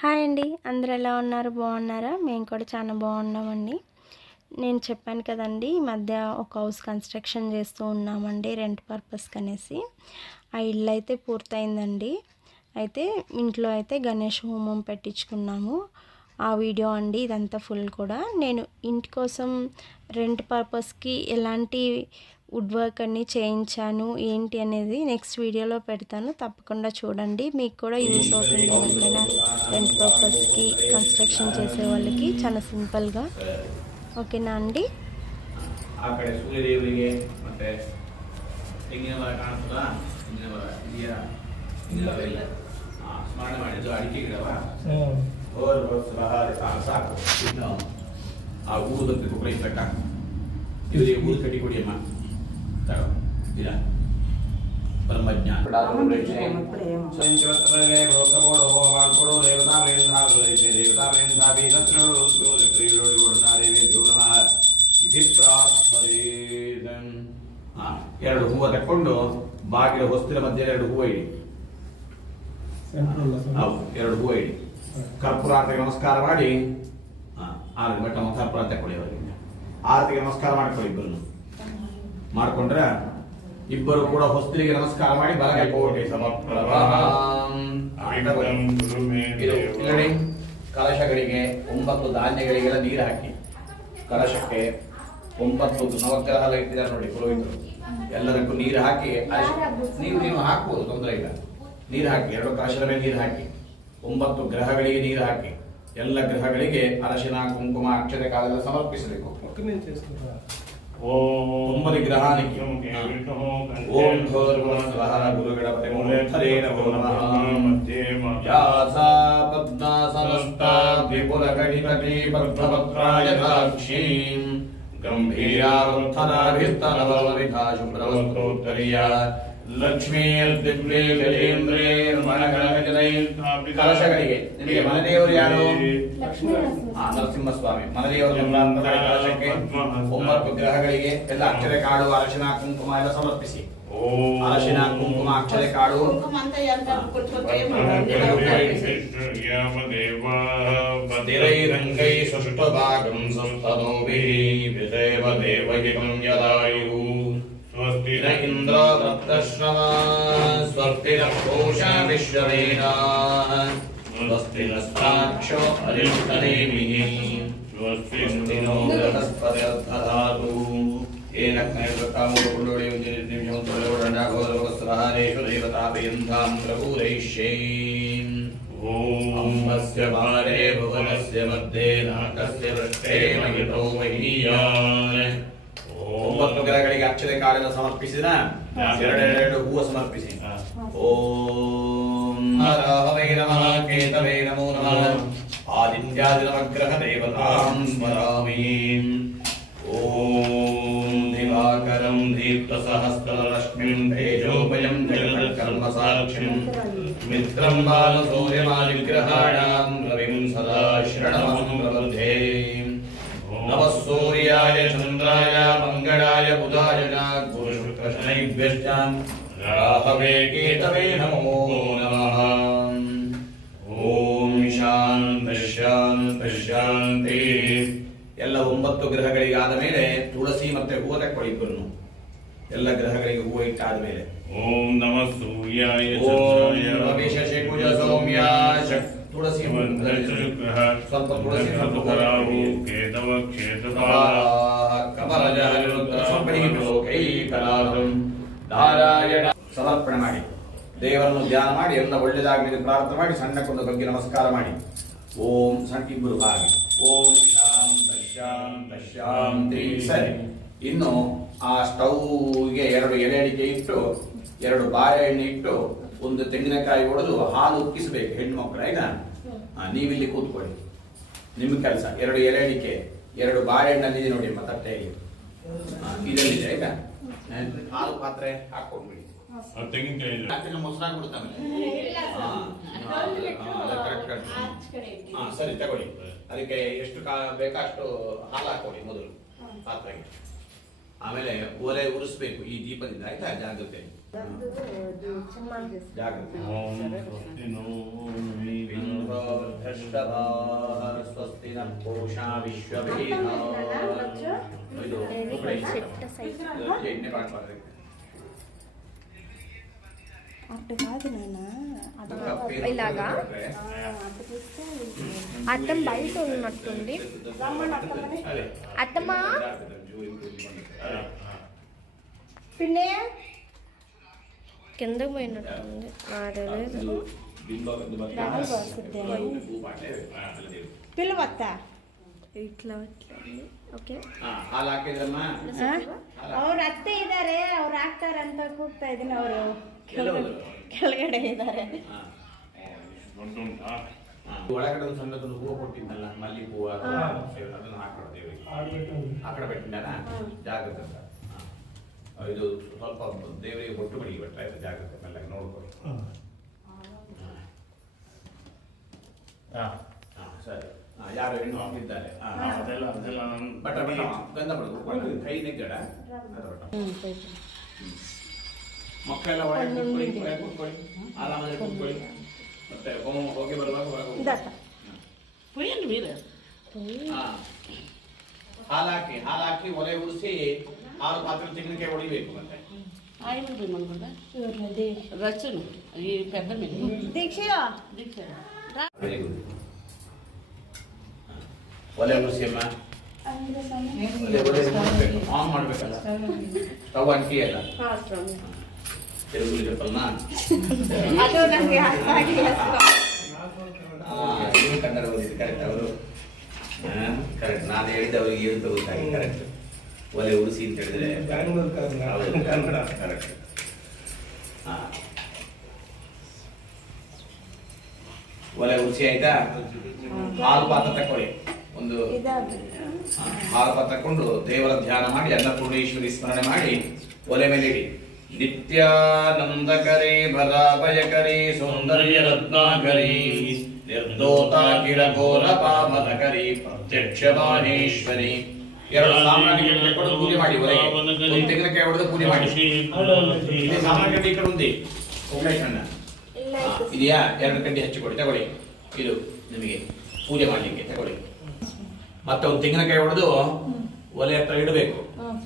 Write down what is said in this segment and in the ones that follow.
Hi అండి, అందరూ ఎలా ఉన్నారు? బాగున్నారా? మేము కూడా చాలా బాగున్నామండి. నేను చెప్పాను కదండి, ఈ మధ్య ఒక హౌస్ కన్స్ట్రక్షన్ చేస్తూ ఉన్నామండి రెంట్ పర్పస్కి అనేసి. ఆ ఇల్లు అయితే పూర్తయిందండి. అయితే ఇంట్లో అయితే గణేష్ హోమం పెట్టించుకున్నాము. ఆ వీడియో అండి ఇదంతా ఫుల్ కూడా. నేను ఇంటి కోసం రెంట్ పర్పస్కి ఎలాంటి వుడ్ వర్క్ అన్నీ చేయించాను ఏంటి అనేది నెక్స్ట్ వీడియోలో పెడతాను, తప్పకుండా చూడండి. మీకు కూడా యూస్ అవుతుంది ఎవరికైనా రెంట్ పర్పస్కి కన్స్ట్రక్షన్ చేసే వాళ్ళకి, చాలా సింపుల్గా. ఓకేనా అండి? ಆ ಕಡೆ ಸೂರ್ಯದೇವರಿಗೆ ಮತ್ತೆ ತೆಂಗಿನ ಮರ ಕಾಣಿಸ್ತದ, ತೆಂಗಿನ ಮರ ಇದೆಯಾ? ಇಲ್ಲ ಸ್ಮರಣೆ ಮಾಡಿದ್ದು ಅಡಿಕೆ ಗಿಡವ ಸಾಕು. ಇನ್ನು ಆ ಊದಕ್ಕೆ ಕೊಬ್ಬರಿ ಕಟ್ಟ ಇವರಿಗೆ ಊದು ಕಟ್ಟಿ ಕೊಡಿಯಮ್ಮ. ತಗೋ ಇಲ್ಲ ಬ್ರಹ್ಮಜ್ಞಾನ ಎರಡು ಹೂವು ತಕ್ಕೊಂಡು ಬಾಗಿಲ ಹೊಸ್ತಿಲ ಮಧ್ಯೆ ಎರಡು ಹೂವು ಇಡಿ. ಹೌದು, ಎರಡು ಹೂವು ಇಡಿ. ಕರ್ಪೂರಾರ್ತಿಗೆ ನಮಸ್ಕಾರ ಮಾಡಿ ಆರತಿ ಬಟ್ಟ ಕರ್ಪೂರ ತಕ್ಕೊಳ್ಳಿ. ಅವರಿಗೆ ಆರತಿಗೆ ನಮಸ್ಕಾರ ಮಾಡ್ಕೊಳ್ಳಿ. ಇಬ್ಬರು ಮಾಡ್ಕೊಂಡ್ರೆ ಇಬ್ಬರು ಕೂಡ ಹೊಸ್ತಿಲಿಗೆ ನಮಸ್ಕಾರ ಮಾಡಿ ಬಲಗೈ ಕೋಟೆ ಕಲಶಗಳಿಗೆ 9 ಧಾನ್ಯಗಳಿಗೆಲ್ಲ ನೀರು ಹಾಕಿ, ಕಲಶಕ್ಕೆ 9 ನವಗ್ರಹ ಇಟ್ಟಿದ್ದಾರೆ ನೋಡಿ ಪುರೋಹಿತರು, ಎಲ್ಲದಕ್ಕೂ ನೀರು ಹಾಕಿ, ನೀವು ಹಾಕ್ಬೋದು, ತೊಂದರೆ ಇಲ್ಲ. ನೀರು ಹಾಕಿ, 2 ಕಲಶದ ಮೇಲೆ ನೀರು ಹಾಕಿ, 9 ಗ್ರಹಗಳಿಗೆ ನೀರು ಹಾಕಿ, ಎಲ್ಲ ಗ್ರಹಗಳಿಗೆ ಅರಶಿನ ಕುಂಕುಮ ಅಕ್ಷತೆ ಕಾಲೆಲ್ಲ ಸಮರ್ಪಿಸಬೇಕು. 9 ಗ್ರಹಾನಿಗೆ ಓಂ ಭೂರ್ಭುವಃ ಗುರುಗಣಪತಿ ಮೂರ್ತರೇ ನಮೋ ನಮಃ. ಯಾಸಾ ಪದ್ಮಾಸನಸ್ಥಾ ವಿಪುಲಕಟಿತಟೀ ಪದ್ಮಪತ್ರಾಯತಾಕ್ಷೀಂ ಗಂಭೀರಾವೃತ್ತನಾಭಿಸ್ತನವಲವಿಧಾ ಶುಭ್ರವಸ್ತ್ರೋತ್ತರೀಯ ಲಕ್ಷ್ಮೀರ್ದಿವ್ಯೇ ಗಜೇಂದ್ರೇ ಮಣಗಣಗಜನೈ. ಕಲಶಗಳಿಗೆ ನಿಮಗೆ ಮನದೇವರು ಯಾರು? ನರಸಿಂಹಸ್ವಾಮಿ. ಮನದೇವರ ಕಲಶಕ್ಕೆ 9 ಗ್ರಹಗಳಿಗೆ ಎಲ್ಲ ಅಕ್ಷರೆ ಕಾಡು, ಅರಶಿನ ಕುಂಕುಮ ಎಲ್ಲ ಸಮರ್ಪಿಸಿ. ಅರಶಿನ ಕುಂಕುಮ ಅಕ್ಷರೆ ಕಾಡು ರಂಗೈ ಸುಷ್ಟಭಾಗಂ ಸ್ವಸ್ತನೋಭಿದೇವ ದೇವಹಿತಂ ಯದಾಯು. ಸ್ವಸ್ತಿ ನ ಇಂದ್ರ ವೃತ್ತಶ್ರವ ಸ್ವಸ್ತಿ ನ ಪೂಷಾ ವಿಶ್ವವೇದಾಃ ಸ್ವಸ್ತಿ ನಸ್ತಾಕ್ಷೋ ಅರಿಷ್ಟನೇಮಿಃ ಸ್ವಸ್ತಿ ನೋ ಬೃಹಸ್ಪತಿರ್ದಧಾತು. ಏನಕ್ನೈರ್ವೃತ್ತಾಮೂಲಪುಲ್ಲೋಡಿಯುಂಜಿನಿರ್ನಿಮ್ಯಂತರವಸ್ತ್ರಹಾರೇಷು ದೇವತಾಪಯಂತಾಂ ಪ್ರಭೂರೈಷ್ಯೈಂ. ಓಂ ಅಸ್ಯ ಭಾರೇ ಭುವನಸ್ಯ ಮಧ್ಯೆ ನಾಕಸ್ಯ ವೃಕ್ಷೇ ಮಹಿತೋ ಮಹೀಯಾನ್. 9 ಗ್ರಹಗಳಿಗೆ ಅಕ್ಷತೆ ಕಾಳೆಲ್ಲ ಸಮರ್ಪಿಸಿದ, 2 ಹೂವು ಸಮರ್ಪಿಸಿ. ಓಂ ಹರಹವೈ ನಮಃ ಕೇತವೇ ನಮೋ ನಮಃ. ಆದಿತ್ಯಾದಿ ನವಗ್ರಹ ದೇವತಾಂ ಸ್ಮರಾಮಿ. ಓಂ ದಿವಾಕರಂ ದೀಪ್ತಸಹಸ್ರರಶ್ಮಿಂ ತೇಜೋಮಯಂ ಜಗತ್ಕರ್ಮಸಾಕ್ಷಿಂ ಮಿತ್ರಂ ಬಾಲಸೂರ್ಯಮಾಲಿಗ್ರಹಾಣಾಂ ರವಿಂ ಸದಾ ಶರಣಮಹಂ ಪ್ರಬುಧೇ. ನಮಃ ಸೂರ್ಯಾಯ ಚಂದ್ರಾಯ ಮಂಗಳಾಯ ಬುಧಾಯ ಚ ಗುರುಶುಕ್ರಶನೈಭ್ಯಶ್ಚ ರಾಹವೇ ಕೇತವೇ ನಮೋ ನಮಃ. ಓಂ ಶಾಂತಿ ಶಾಂತಿ ಶಾಂತಿ. ಎಲ್ಲ 9 ಗ್ರಹಗಳಿಗೆ ಆದ ಮೇಲೆ ತುಳಸಿ ಮತ್ತೆ ಹೂವು ತಕ್ಕೊಳ್ಳಿ. ಇಬ್ಬರು ಎಲ್ಲ ಗ್ರಹಗಳಿಗೆ ಹೂವು ಇಟ್ಟಾದ ಮೇಲೆ ಓಂ ನಮಃ ಸೂರ್ಯಾಯ ಶೇಕುಜ ಸೌಮ್ಯ ತುಳಸಿ ಸ್ವಲ್ಪ ತುಳಸಿ ಕೇತವ ಕ್ಷೇತ್ರ ಕಮಲಜ ಸ್ವಲ್ಪ ನಾರಾಯಣ ಸಮರ್ಪಣೆ ಮಾಡಿ, ದೇವರನ್ನು ಧ್ಯಾನ ಮಾಡಿ, ಎಲ್ಲ ಒಳ್ಳೆಯದಾಗಲಿ ಪ್ರಾರ್ಥನೆ ಮಾಡಿ, ಸಣ್ಣಕ್ಕೊಂದು ಬಗ್ಗೆ ನಮಸ್ಕಾರ ಮಾಡಿ. ಓಂ ಸಣ್ಣ ಇಬ್ಬರು ಹಾಗೆ ಓಂ ಶಾಂತಿ ಶಾಂತಿ ಶಾಂತಿ. ಸರಿ, ಇನ್ನು ಆ ಸ್ಟವ್ಗೆ 2 ಎಲೆ ಅಡಿಕೆ ಇಟ್ಟು, 2 ಬಾಳೆಹಣ್ಣು ಇಟ್ಟು, 1 ತೆಂಗಿನಕಾಯಿ ಹೊಡೆದು ಹಾಲು ಉಕ್ಕಿಸಬೇಕು ಹೆಣ್ಣು ಮಕ್ಕಳು. ಆಯ್ತಾ? ನೀವಿಲ್ಲಿ ಕೂತ್ಕೊಳ್ಳಿ, ನಿಮ್ಮ ಕೆಲಸ. 2 ಎಲೆ ಅಡಿಕೆ, 2 ಬಾಳೆಹಣ್ಣಲ್ಲಿದೆ ನೋಡಿ ತಟ್ಟೆಯಲ್ಲಿ, ಇದರಲ್ಲಿದೆ. ಆಯ್ತಾ? ಹಾಲು ಪಾತ್ರೆ ಹಾಕೊಂಡ್ಬಿಡಿ. ತೆಂಗಿನಕಾಯಿ ಮೊಸರಾಗ್ಬಿಡುತ್ತೆ. ಸರಿ ತಗೊಳ್ಳಿ. ಅದಕ್ಕೆ ಎಷ್ಟು ಬೇಕಷ್ಟು ಹಾಲು ಹಾಕೊಳ್ಳಿ ಮೊದಲು ಪಾತ್ರೆಗೆ. ಆಮೇಲೆ ಒಲೆ ಉರಿಸ್ಬೇಕು ಈ ದೀಪದಿಂದ. ಆಯ್ತಾ? ಜಾಗ್ರತೆ. ಜಾಗ್ರತೆ. ವೃಷಭಾಃ ಸ್ವಸ್ತಿ ನಃ ಪೂಷಾ ವಿಶ್ವವೇದಾಃ. ಇದು ಎಣ್ಣೆ ಮಾಡ್ಬಾರ್ದು. అటు కాదు నాన్న ఇలాగా అద్దం బయట ఉన్నట్టుంది. అత్తమ్మా పిన్నే కిందకు పోయినట్టుంది. పిల్లవత్త ఇట్లా ఉంది. ಓಕೆ ಹಾಲು ಹಾಕಿದ್ರಮ್ಮ? ಅವ್ರ ಅತ್ತೆ ಇದ್ದಾರೆ, ಅವ್ರು ಹಾಕ್ತಾರೆ ಅಂತ ಕೂಗ್ತಾ ಇದೀನಿ. ಅವರು ಕೆಳಗಡೆ ಇದ್ದಾರೆ. ಒಳಗಡೆ ಒಂದು ಸಣ್ಣದೊಂದು ಹೂವು ಕೊಟ್ಟಿದ್ದಲ್ಲ, ಮಲ್ಲಿಗೆ ಹೂವು, ಅದನ್ನು ಹಾಕೊಡ್ತೇವೆ. ಆ ಕಡೆ ಬಿಟ್ಟಿದ್ದಾನ ಜಾಗ್ರತೆ ಅಂತ. ಇದು ಸ್ವಲ್ಪ ದೇವರಿಗೆ ಒಟ್ಟು ಮಡಿಗೆ ಬಿಟ್ರೆ ಆಯ್ತು, ಜಾಗ್ರತೆ ಮೇಲೆ ನೋಡ್ಕೊಳ್ಳಿ. ಸರಿ. ಯಾರು ಹೆಣ್ಣು ಹಾಕಿದ್ದಾರೆ ಬಟ್ಟ ಗಂಧ ಬಿಡೋದು ಕೈ ನೆಗ್ಗಡ ಮಕ್ಕಳೆಲ್ಲ ಒಳಗೆ ಕೂತ್ಕೊಳ್ಳಿ, ಆರಾಮಾಗಿ ಕೂತ್ಕೊಳ್ಳಿ. ಮತ್ತೆ ಹೋಗಿ ಬರುವಾಗ ಹಾಲು ಹಾಕಿ ಒಲೆ ಉಡಿಸಿ ಹಾಲು ಪಾತ್ರೆ ತೆಂಗಿನಕಾಯಿ ಹೊಡಿಬೇಕು. ಮತ್ತೆ రచన ఈ పెద్ద దీక్ష ವೆರಿ ಗುಡ್. ಒಲೆ ಉಡಿಸಿ ಅಮ್ಮ. ಆನ್ ಮಾಡ್ಬೇಕಲ್ಲ, ಸ್ಟವ್ ಅಂಟಿ ಅಲ್ಲ. తెలుగులో చెప్పాలనా? ಇದು ಕನ್ನಡ ಓದಿದ್ದು ಕರೆಕ್ಟ್. ಅವರು ಕರೆಕ್ಟ್, ನಾನು ಹೇಳಿದ್ದು ಅವ್ರಿಗೆ ಏನು ತಗೋತಾಗಿ ಕರೆಕ್ಟ್. ಒಲೆ ಉಡಿಸಿ ಅಂತ ಹೇಳಿದ್ರೆ ಕರೆಕ್ಟ್. ಒಲೆ ಉಡಿಸಿ ಆಯ್ತಾ? ಹಾಲು ಪಾತ್ರ ತಕೊಳ್ಳಿ. ಒಂದು ಹಾಲು ಪಾತ್ರ ತಕೊಂಡು ದೇವರ ಧ್ಯಾನ ಮಾಡಿ ಅನ್ನಪೂರ್ಣೇಶ್ವರಿ ಸ್ಮರಣೆ ಮಾಡಿ ಒಲೆ ಮೇಲೆ ಇಡಿ. ನಿತ್ಯಾನಂದಕರಿ ಭರಾಭಯಕರಿ ಸೌಂದರ್ಯ ರತ್ನಾಕರಿ ನಿರ್ದೋತಾಕಿರ ಘೋರ ಪಾವನಕರಿ ಪ್ರತ್ಯಕ್ಷ ಮಾಹೇಶ್ವರಿ. ಎರಡು ಸಾಮಾನ್ಯ ತಕೊಂಡು ಪೂಜೆ ಮಾಡಿ, ಒಲೆಗೆ ಒಂದು ತೆಂಗಿನಕಾಯಿ ಹೊಡೆದು ಪೂಜೆ ಮಾಡಿ. ಸಾಮಾನ್ಯ ಈ ಕಡೆ ఉంది ಇದೆಯಾ? ಎರಡು ಕಡ್ಡಿ ಹಚ್ಚಿಕೊಡಿ, ತಗೊಳ್ಳಿ. ಇದು ನಿಮಗೆ ಪೂಜೆ ಮಾಡಲಿಕ್ಕೆ ತಗೊಳ್ಳಿ. ಮತ್ತೆ ಒಂದು ತೆಂಗಿನಕಾಯಿ ಹೊಡೆದು ಒಲೆ ಹತ್ರ ಇಡಬೇಕು.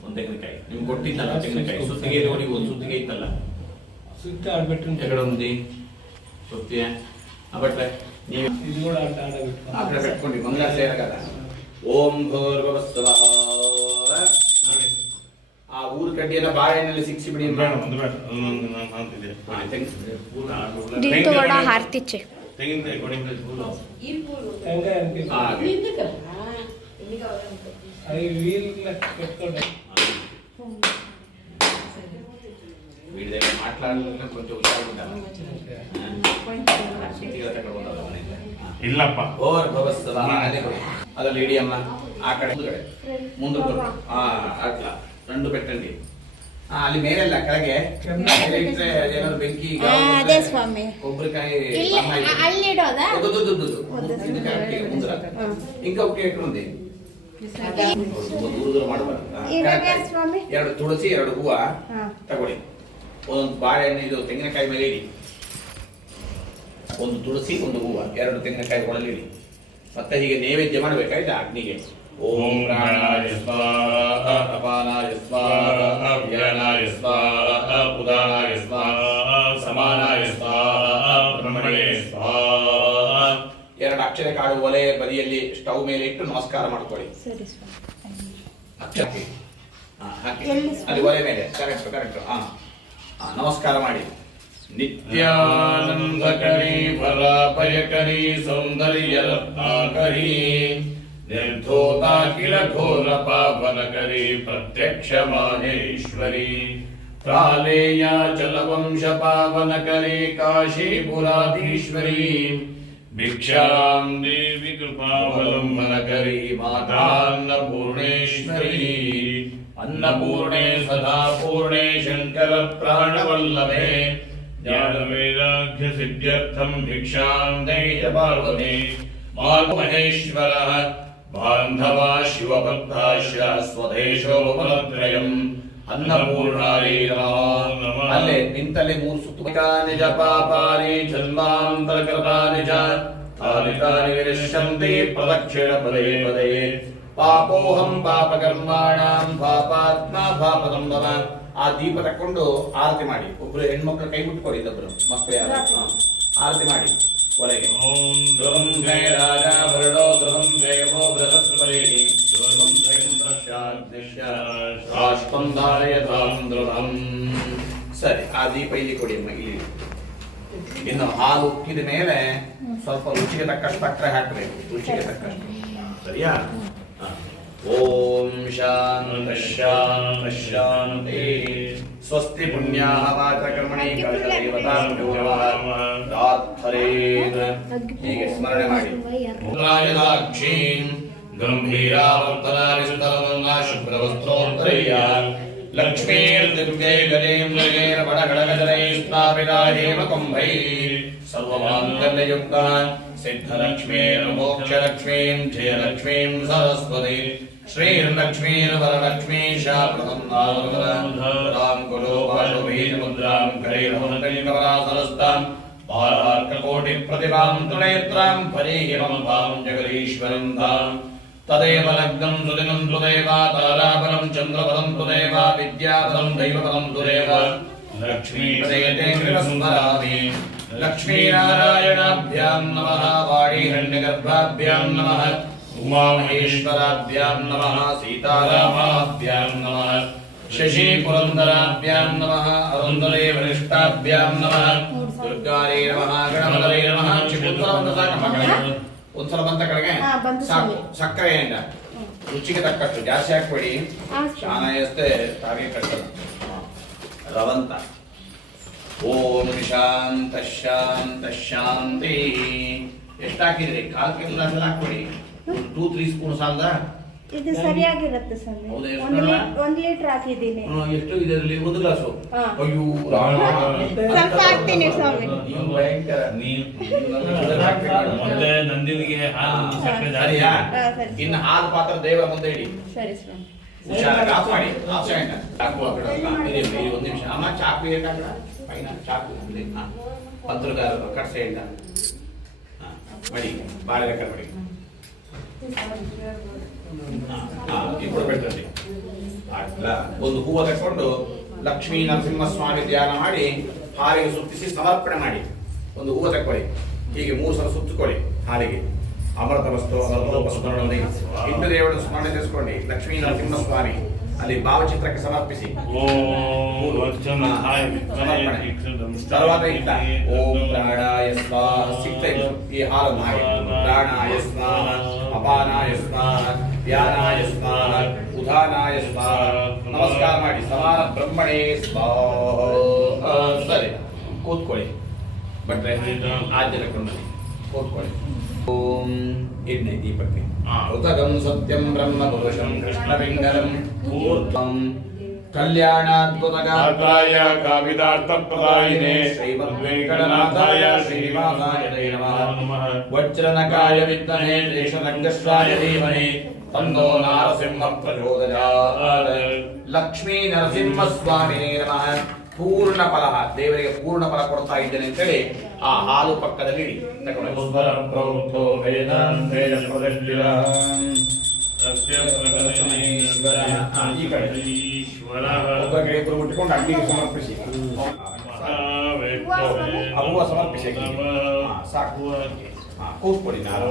ಒಂದು ತೆಂಗಿನಕಾಯಿ ನಿಮ್ಗೆ ಕೊಟ್ಟಿದ್ದಲ್ಲ, ತೆಂಗಿನಕಾಯಿ ಸುತ್ತಿಗೆ ನೋಡಿ, ಒಂದು ಸುತ್ತಿಗೆ ಇತ್ತಲ್ಲ, ಎಕಡೆ ఉంది ಸುತ್ತಿಯ ಬಟ್ರೆ ನೀವು ಆ ಕಡೆ ಕಟ್ಕೊಂಡು ಮಂಗಳ ಸೇರಗಲ್ಲ. ಓಂ ಭೂರ್ಭುವಸ್ಸವಃ. ಆ ಊರು ಕಡ್ಡಿಯನ್ನ ಬಾಳೆಹಣ್ಣಲ್ಲಿ ಸಿಕ್ಸಿ ಬಿಡಿ. దీంతో కూడా హారతి ఇచ్చే ತೆಂಗಿನಕಾಯಿ ಕೊಡಿ. వీడి దగ్గర మాట్లాడాలంటే కొంచెం హుషారుగా ಇಲ್ಲಪ್ಪ. అదే లేడీ అమ్మ ఆ కಡೆ ముందు అట్లా రెండు పెట్టండి. ಅಲ್ಲಿ ಮೇಲೆಲ್ಲ ಕೆಳಗೆ ಇಟ್ಟರೆ ಏನಾದ್ರು ಬೆಂಕಿ అదే స్వామి కొబ్బరికాయ అల్లిడోదా ఇంకా ఒకే ఎక్కడ ఉంది ದೂರ ಮಾಡಬಾರ್ದು. స్వామి ಎರಡು ತುಳಸಿ, ಎರಡು ಹೂವ ತಗೊಳ್ಳಿ. ಒಂದೊಂದು ಬಾಳೆಹಣ್ಣು, ಇದು ತೆಂಗಿನಕಾಯಿ ಮೇಲೆ ಇಡಿ. ಒಂದು ತುಳಸಿ, ಒಂದು ಹೂವ, ಎರಡು ತೆಂಗಿನಕಾಯಿ ಒಳಲಿಡಿ. ಮತ್ತೆ ಹೀಗೆ ನೈವೇದ್ಯ ಮಾಡಬೇಕಾಯ್ತಾ ಅಗ್ನಿಗೆ. ಓಂ ಪ್ರಾಣಾಯ ಸ್ವಾಹ, ಅಪಾನಾಯ ಸ್ವಾಹ, ವ್ಯಾನಾಯ ಸ್ವಾಹ, ಉದಾನಾಯ ಸ್ವಾಹ, ಸಮಾನಾಯ ಸ್ವಾಹ, ಬ್ರಹ್ಮಣೇ ಸ್ವಾಹ. ಎರಡು ಅಕ್ಷರ ಕಾಳು ಒಲೆ ಬದಿಯಲ್ಲಿ ಸ್ಟವ್ ಮೇಲೆ ಇಟ್ಟು ನಮಸ್ಕಾರ ಮಾಡ್ಕೊಳ್ಳಿ. ಅಕ್ಷರ ಹಾಕಿ ಅಲ್ಲಿ ಒಲೆ ಮೇಲೆ ಕರೆಕ್ಟ್ ನಮಸ್ಕಾರ ಮಾಡಿ. ನಿತ್ಯಾನಂದಕರಿ ಭರಾಭಯಕರಿ ಸೌಂದರ್ಯ ರತ್ನಾಕರಿ ನಿರ್ಧೋತಾಕಿಲ ಘೋರ ಪಾವನಕರಿ ಪ್ರತ್ಯಕ್ಷ ಮಾಹೇಶ್ವರಿ ಪ್ರಾಲೇಯ ಜಲವಂಶ ಪಾವನಕರಿ ಕಾಶೀಪುರಾಧೀಶ್ವರಿ ಭಿಕ್ಷಾಂ ದೇವಿ ಕೃಪಾವಲಂಬನಕರಿ ಮಾತಾನ್ನಪೂರ್ಣೇಶ್ವರಿ ಅನ್ನಪೂರ್ಣೆ ಸದಾ ಪೂರ್ಣೆ ಶಂಕರ ಪ್ರಾಣವಲ್ಲಭೆ ಜ್ಞಾನವೇದಾಖ್ಯ ಸಿದ್ಧ್ಯರ್ಥಂ ಭಿಕ್ಷಾಂ ದೇಯ ಪಾರ್ವತಿ ಮಹೇಶ್ವರ ಬಾಂಧವ ಶಿವಭಕ್ತಾಶ್ಯ ಸ್ವದೇಶೋ ಫಲತ್ರಯಂ ಅನ್ನಪೂರ್ಣಾರಿ ಅಲ್ಲೇ ನಿಂತಲ್ಲೇ ಮೂರು ಸುತ್ತು ನಿಜ ಪಾಪಾರಿ ಜನ್ಮಾಂತರಕೃತ ನಿಜ पादितानि विरिष्यन्ति प्रदक्षिण पदे पदे पापोहं पापकर्माणां पापात्मा पापसंभव ಆ ದೀಪ ತಕೊಂಡು ಆರತಿ ಮಾಡಿ ಒಬ್ರು ಹೆಣ್ಮಕ್ಳು ಕೈ ಮುಟ್ಕೊಳ್ಳಿ ಇದ್ದೊಬ್ರು ಮಕ್ಕಳು ಯಾರು ಆರತಿ ಮಾಡಿ ಒಳಗೆ ಧ್ರುವಂ ಜಯ ರಾಜ ವರುಣೋ ಧ್ರುವಂ ಜಯವೋ ಬೃಹಸ್ಪತಿ ಧ್ರುವಂ ಜಯಂದ್ರಶ್ಯಾಶ್ವಂಧಾರಯತಾಂ ಧ್ರುವಂ. ಸರಿ, ಆ ದೀಪ ಇಲ್ಲಿ ಕೊಡಿ ಅಮ್ಮ, ಇಲ್ಲಿ. ಇನ್ನು ಹಾಲು ಉಕ್ಕಿದ ಮೇಲೆ ಸ್ವಲ್ಪ ರುಚಿಗೆ ತಕ್ಕಷ್ಟು ಸಕ್ಕರೆ ಹಾಕಬೇಕು, ರುಚಿಗೆ ತಕ್ಕಷ್ಟು. ಸರಿಯಾ? ಓಂ ಶಾಂತ ಶಾಂತ ಶಾಂತಿ. ಸ್ವಸ್ತಿ ಪುಣ್ಯಾಹ ವಾಚ ಕರ್ಮಣಿ ಕರ್ಮದೇವತಾಭ್ಯೋ ನಮಃ. ಪ್ರಾರ್ಥನೇನ ಹೀಗೆ ಸ್ಮರಣೆ ಮಾಡಿ. ರಾಜದಾಕ್ಷೀಂ ಗಂಭೀರಾವರ್ತನಾನಿ ಸುತರಮಂಗಾ ಶುಭ್ರವಸ್ತ್ರೋತ್ತರಯ್ಯ ಲಕ್ಷ್ಮೀರ್ದಿವ್ಯೈ ಗಜೇಂ ಗಜೇನ ಬಡಗಡಗಜನೈ ಸ್ಥಾಪಿತಾ ಹೇಮಕುಂಭೈ ಸರ್ವಮಾಂಗಲ್ಯಯುಕ್ತ ಸಿದ್ಧಲಕ್ಷ್ಮೀರ್ ಮೋಕ್ಷಲಕ್ಷ್ಮೀಂ ಜಯಲಕ್ಷ್ಮೀಂ ಸರಸ್ವತಿ ಶ್ರೀರ್ಲಕ್ಷ್ಮೀರ್ ವರಲಕ್ಷ್ಮೀ ಶಾಪ್ರಸನ್ನಾಂ ಕುಲೋ ಬಾಷುಭೀನ ಮುದ್ರಾಂ ಕರೈರ್ಹೋನಕಲಿಕವರಾಸರಸ್ತಾಂ ಭಾರಾರ್ಕಕೋಟಿ ಪ್ರತಿಭಾಂ ತ್ರಿನೇತ್ರಾಂ ಪರೀಹಿಮಂ ಭಾಂ ಜಗದೀಶ್ವರಂ ಧಾಂ ತದೇವ ಲಗ್ನಂ ಸುದಿನಂ ತುದೇವ ತಾರಾಪರಂ ಚಂದ್ರಪದಂ ತುದೇವ ವಿದ್ಯಾಪದಂ ದೈವಪದಂ ತುದೇವ ಲಕ್ಷ್ಮೀಪದೇತೆ ಕೃತಸ್ಮರಾಮಿ. ಲಕ್ಷ್ಮೀನಾರಾಯಣಾಭ್ಯಾಂ ನಮಃ. ವಾಣಿಹಿರಣ್ಯಗರ್ಭಾಭ್ಯಾಂ ನಮಃ. ಉಮಾಮಹೇಶ್ವರಾಭ್ಯಾಂ ನಮಃ. ಸೀತಾರಾಮಾಭ್ಯಾಂ ನಮಃ. ಶಶಿಪುರಂದರಾಭ್ಯಾಂ ನಮಃ. ಅರುಂಧರೇ ವರಿಷ್ಠಾಭ್ಯಾಂ ನಮಃ. ದುರ್ಗಾರೇ ನಮಃ. ಗಣಪತಯೇ ನಮಃ. ಒಂದ್ಸಲ ಬಂತ ಕಡೆಗೆ ಸಾಕು. ಸಕ್ಕರೆಯಿಂದ ರುಚಿಗೆ ತಕ್ಕಷ್ಟು, ಜಾಸ್ತಿ ಹಾಕ್ಬೇಡಿ. ಶಾನಾಯಸ್ತೆ ತಾವೇ ಕಟ್ಟದು ರವಂತ. ಓಂ ಶಾಂತ ಶಾಂತ ಶಾಂತಿ. ಎಷ್ಟು ಹಾಕಿದ್ರಿ? 1/4 ಗ್ಲಾಸ್ ಹಾಕ್ಬೇಡಿ, 2-3 ಸ್ಪೂನ್ ಸಾಲದ. ಇದು ಸರಿಯಾಗಿರುತ್ತೆ ಸ್ವಾಮಿ. 1 ಲೀಟರ್ ಹಾಕಿದ್ದೀನಿ. ಎಷ್ಟು ಇದರಲ್ಲಿ? 1 ಗ್ಲಾಸು. ಅಯ್ಯೋ ಸ್ವಲ್ಪ ಹಾಕ್ತೀನಿ ಸ್ವಾಮಿ. ಮೊದಲೇ ನಂದಿನಿಗೆ ಹಾಲು ಸಕ್ಕರೆ ಸರಿಯಾ? ಸರಿ. ಇನ್ನು ಹಾಲು ಪಾತ್ರ ದೇವರ ಮುಂದೆ ಇಡಿ. ಸರಿ ಸ್ವಾಮಿ. ಹುಷಾರಾಗಿ ಆಫ್ ಮಾಡಿ. ಆಫ್ ಸೈಡ್ ಚಾಕು ಹಾಕಿ. ಒಂದು ನಿಮಿಷ ಅಮ್ಮ, ಚಾಕು ಏಕಾಗ್ರ ಪೈನ ಚಾಕು ಪತ್ರಗಾರರು ಕಟ್ ಸೈಡ್ ಮಾಡಿ ಬಾಳೆಲೆಕ್ಕ ಮಾಡಿ. ఇప్పుడు పెట్టండి. అట్లా ಒಂದು ಹೂವು ತಕೊಂಡು ಲಕ್ಷ್ಮೀ ನರಸಿಂಹಸ್ವಾಮಿ ಧ್ಯಾನ ಮಾಡಿ ಹಾಲಿಗೆ ಸುತ್ತಿಸಿ ಸಮರ್ಪಣೆ ಮಾಡಿ. ಒಂದು ಹೂವು ತಕೊಳ್ಳಿ, ಹೀಗೆ 3 ಸಲ ಸುತ್ತುಕೊಳ್ಳಿ ಹಾಲಿಗೆ. ಅಮೃತ ವಸ್ತು ಅಮೃತೋಪಸ್ಮರಣೆ ಇಂದು ದೇವರನ್ನು ಸ್ಮರಣೆ చేసుకోండి. ಲಕ್ಷ್ಮೀ ನರಸಿಂಹಸ್ವಾಮಿ ಅಲ್ಲಿ ಭಾವಚಿತ್ರಕ್ಕೆ ಸಮರ್ಪಿಸಿ తర్వాత ಇಟ್ಟ ಓಂ ಪ್ರಾಣಾಯ ಸ್ವಾಹ ಸಿಕ್ತೈ. ಈ ಹಾಲು ಮಾಡಿ ಪ್ರಾಣಾಯ ಸ್ವಾಹ, ಅಪಾನಾಯ ಸ್ವಾಹ, ವ್ಯಾನಾಯ ಸ್ವಾಹ, ಉದಾನಾಯ ಸ್ವಾಹ. ನಮಸ್ಕಾರ ಮಾಡಿ. ಸಮಾನ ಬ್ರಹ್ಮಣೇ ಸ್ವಾಹ. ಸರಿ, ಕೂತ್ಕೊಳ್ಳಿ. ಬಟ್ರೆ ಆಜ್ಞೆ ತಗೊಂಡು ಕೂತ್ಕೊಳ್ಳಿ. ಓಂ ಎಣ್ಣೆ ದೀಪಕ್ಕೆ. ಋತಗಂ ಸತ್ಯಂ ಬ್ರಹ್ಮ ಪುರುಷಂ ಕೃಷ್ಣಪಿಂಗಲಂ ಪೂರ್ಣಂ ಕಲ್ಯಾಣಾದ್ಭುತಗಾತ್ರಾಯ ಕಾವಿದಾರ್ಥಪ್ರದಾಯಿನೇ ಶ್ರೀಮದ್ವೆಂಕಟನಾಥಾಯ ಶ್ರೀನಿವಾಸಾಯ ನಮಃ. ವಜ್ರನಕಾಯ ವಿದ್ಮಹೇ ದೇಶರಂಗಸ್ವಾಯ ಧೀಮಹಿ ತನ್ನೋ ನಾರಸಿಂಹ ಪ್ರಚೋದಯಾತ್. ಲಕ್ಷ್ಮೀ ನರಸಿಂಹಸ್ವಾಮಿ ನಮಃ. ಪೂರ್ಣ ಫಲ, ದೇವರಿಗೆ ಪೂರ್ಣ ಫಲ ಕೊಡ್ತಾ ಇದ್ದೇನೆ ಅಂತೇಳಿ ಆ ಹಾಲು ಪಕ್ಕದಲ್ಲಿ ಇಡಿ. ಮುಟ್ಟಿಕೊಂಡು ಅಗ್ನಿಗೆ ಸಮರ್ಪಿಸಿ. ಹೂವು ಸಮರ್ಪಿಸಿ ಸಾಕು. ಕೂತ್ಕೊಡಿ. ನಾನು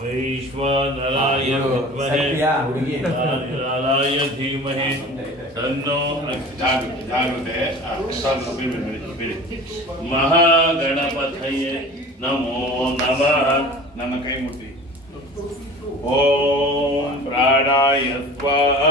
ವೈಶ್ವಾನರಾಯ ಧೀಮಹಿ ತನ್ನೋ ಮಹಾಗಣಪತಯೇ ನಮೋ ನಮಃ. ನನ್ನ ಕೈ ಮುಟ್ಟಿ. ಓಂ ಪ್ರಾಣಾಯ ಸ್ವಾಹ